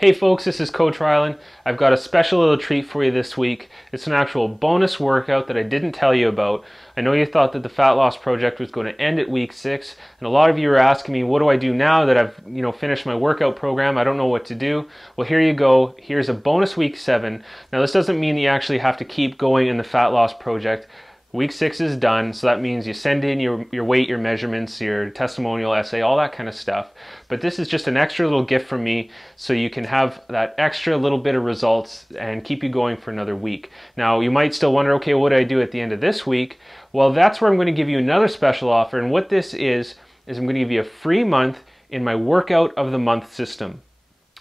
Hey folks, this is Coach Rylan. I've got a special little treat for you this week. It's an actual bonus workout that I didn't tell you about. I know you thought that the fat loss project was going to end at week 6, and a lot of you are asking me, what do I do now that I've finished my workout program? I don't know what to do. Well, here you go. Here's a bonus week 7. Now this doesn't mean that you actually have to keep going in the fat loss project. Week 6 is done, so that means you send in your weight, your measurements, your testimonial essay, all that kind of stuff. But this is just an extra little gift from me so you can have that extra little bit of results and keep you going for another week. Now, you might still wonder, okay, what do I do at the end of this week? Well, that's where I'm going to give you another special offer, and what this is I'm going to give you a free month in my Workout of the Month system.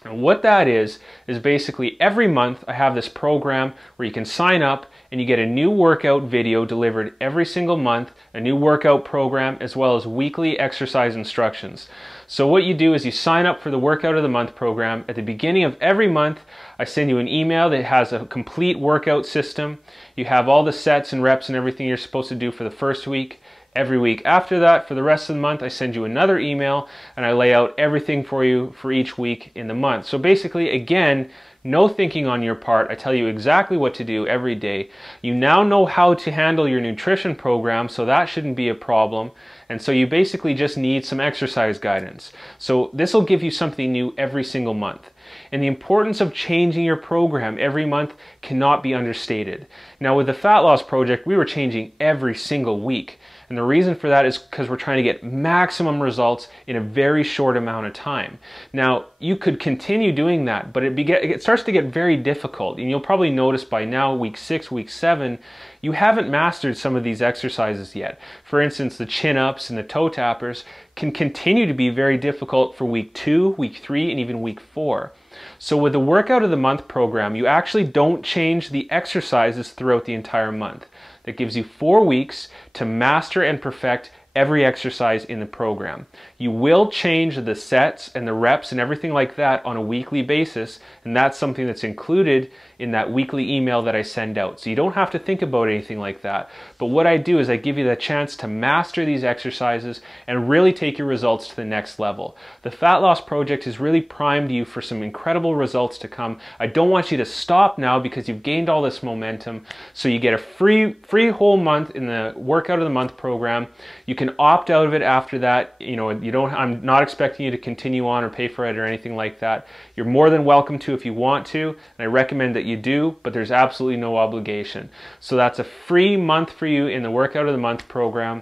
And what that is basically every month I have this program where you can sign up and you get a new workout video delivered every single month, a new workout program, as well as weekly exercise instructions. So what you do is you sign up for the Workout of the Month program. At the beginning of every month, I send you an email that has a complete workout system. You have all the sets and reps and everything you're supposed to do for the first week. Every week after that, for the rest of the month, I send you another email and I lay out everything for you for each week in the month. So basically, again, no thinking on your part. I tell you exactly what to do every day. You now know how to handle your nutrition program, so that shouldn't be a problem. And so you basically just need some exercise guidance. So this will give you something new every single month. And the importance of changing your program every month cannot be understated. Now with the Fat Loss Project, we were changing every single week. And the reason for that is because we're trying to get maximum results in a very short amount of time. Now, you could continue doing that, but it starts to get very difficult. And you'll probably notice by now, week 6, week 7, you haven't mastered some of these exercises yet. For instance, the chin-ups and the toe tappers can continue to be very difficult for week 2, week 3, and even week 4. So with the Workout of the Month program, you actually don't change the exercises throughout the entire month. That gives you 4 weeks to master and perfect every exercise in the program. You will change the sets and the reps and everything like that on a weekly basis, and that's something that's included in that weekly email that I send out. So you don't have to think about anything like that. But what I do is I give you the chance to master these exercises and really take your results to the next level. The Fat Loss Project has really primed you for some incredible results to come. I don't want you to stop now because you've gained all this momentum. So you get a free whole month in the Workout of the Month program. You can opt out of it after that. I'm not expecting you to continue on or pay for it or anything like that. You're more than welcome to if you want to, and I recommend that you do, but there's absolutely no obligation. So that's a free month for you in the Workout of the Month program.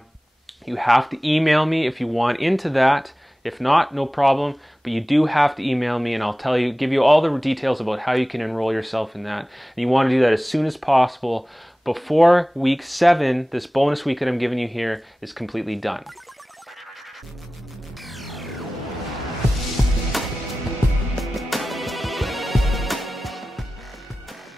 You have to email me if you want into that. If not, no problem, but you do have to email me and I'll give you all the details about how you can enroll yourself in that. And you want to do that as soon as possible before week 7, this bonus week that I'm giving you here, is completely done.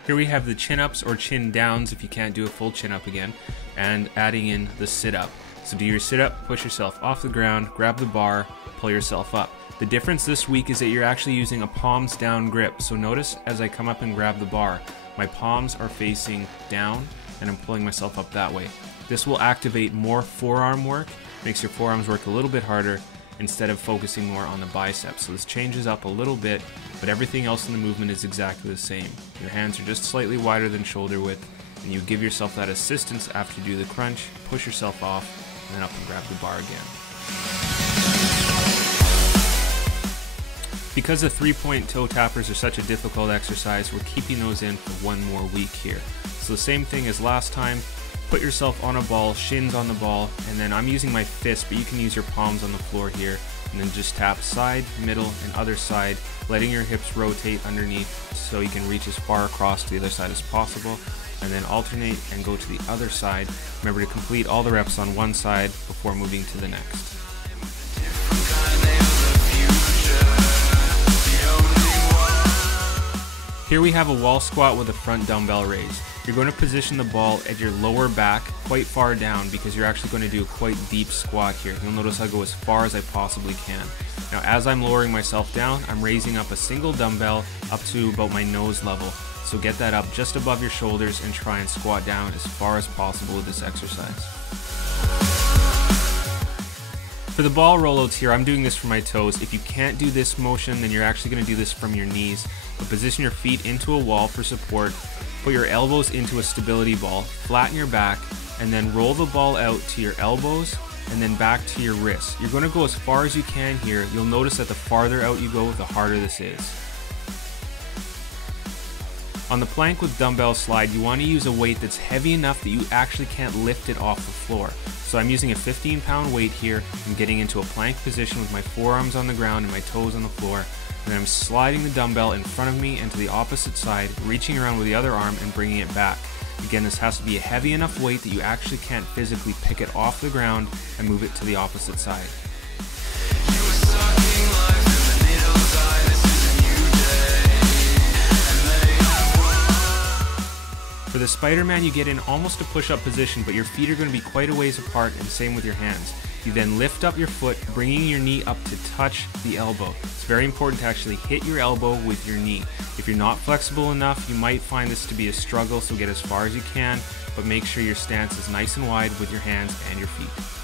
Here we have the chin-ups or chin downs if you can't do a full chin-up again, and adding in the sit-up. So do your sit-up, push yourself off the ground, grab the bar, pull yourself up. The difference this week is that you're actually using a palms down grip. So notice as I come up and grab the bar, my palms are facing down and I'm pulling myself up that way. This will activate more forearm work, makes your forearms work a little bit harder instead of focusing more on the biceps. So this changes up a little bit, but everything else in the movement is exactly the same. Your hands are just slightly wider than shoulder width, and you give yourself that assistance after you do the crunch, push yourself off, and then up and grab the bar again. Because the 3-point toe tappers are such a difficult exercise, we're keeping those in for 1 more week here. So the same thing as last time, put yourself on a ball, shins on the ball, and then I'm using my fist, but you can use your palms on the floor here, and then just tap side, middle, and other side, letting your hips rotate underneath so you can reach as far across to the other side as possible, and then alternate and go to the other side. Remember to complete all the reps on one side before moving to the next. Here we have a wall squat with a front dumbbell raise. You're going to position the ball at your lower back quite far down because you're actually going to do a quite deep squat here. You'll notice I go as far as I possibly can. Now as I'm lowering myself down, I'm raising up a single dumbbell up to about my nose level. So get that up just above your shoulders and try and squat down as far as possible with this exercise. For the ball rollouts here, I'm doing this for my toes. If you can't do this motion, then you're actually going to do this from your knees. But position your feet into a wall for support, put your elbows into a stability ball, flatten your back, and then roll the ball out to your elbows and then back to your wrists. You're going to go as far as you can here. You'll notice that the farther out you go, the harder this is. On the plank with dumbbell slide, you want to use a weight that's heavy enough that you actually can't lift it off the floor. So I'm using a 15-pound weight here. I'm getting into a plank position with my forearms on the ground and my toes on the floor. And then I'm sliding the dumbbell in front of me and to the opposite side, reaching around with the other arm and bringing it back. Again, this has to be a heavy enough weight that you actually can't physically pick it off the ground and move it to the opposite side. For the Spider-Man, you get in almost a push-up position, but your feet are going to be quite a ways apart, and same with your hands. You then lift up your foot, bringing your knee up to touch the elbow. It's very important to actually hit your elbow with your knee. If you're not flexible enough, you might find this to be a struggle, so get as far as you can, but make sure your stance is nice and wide with your hands and your feet.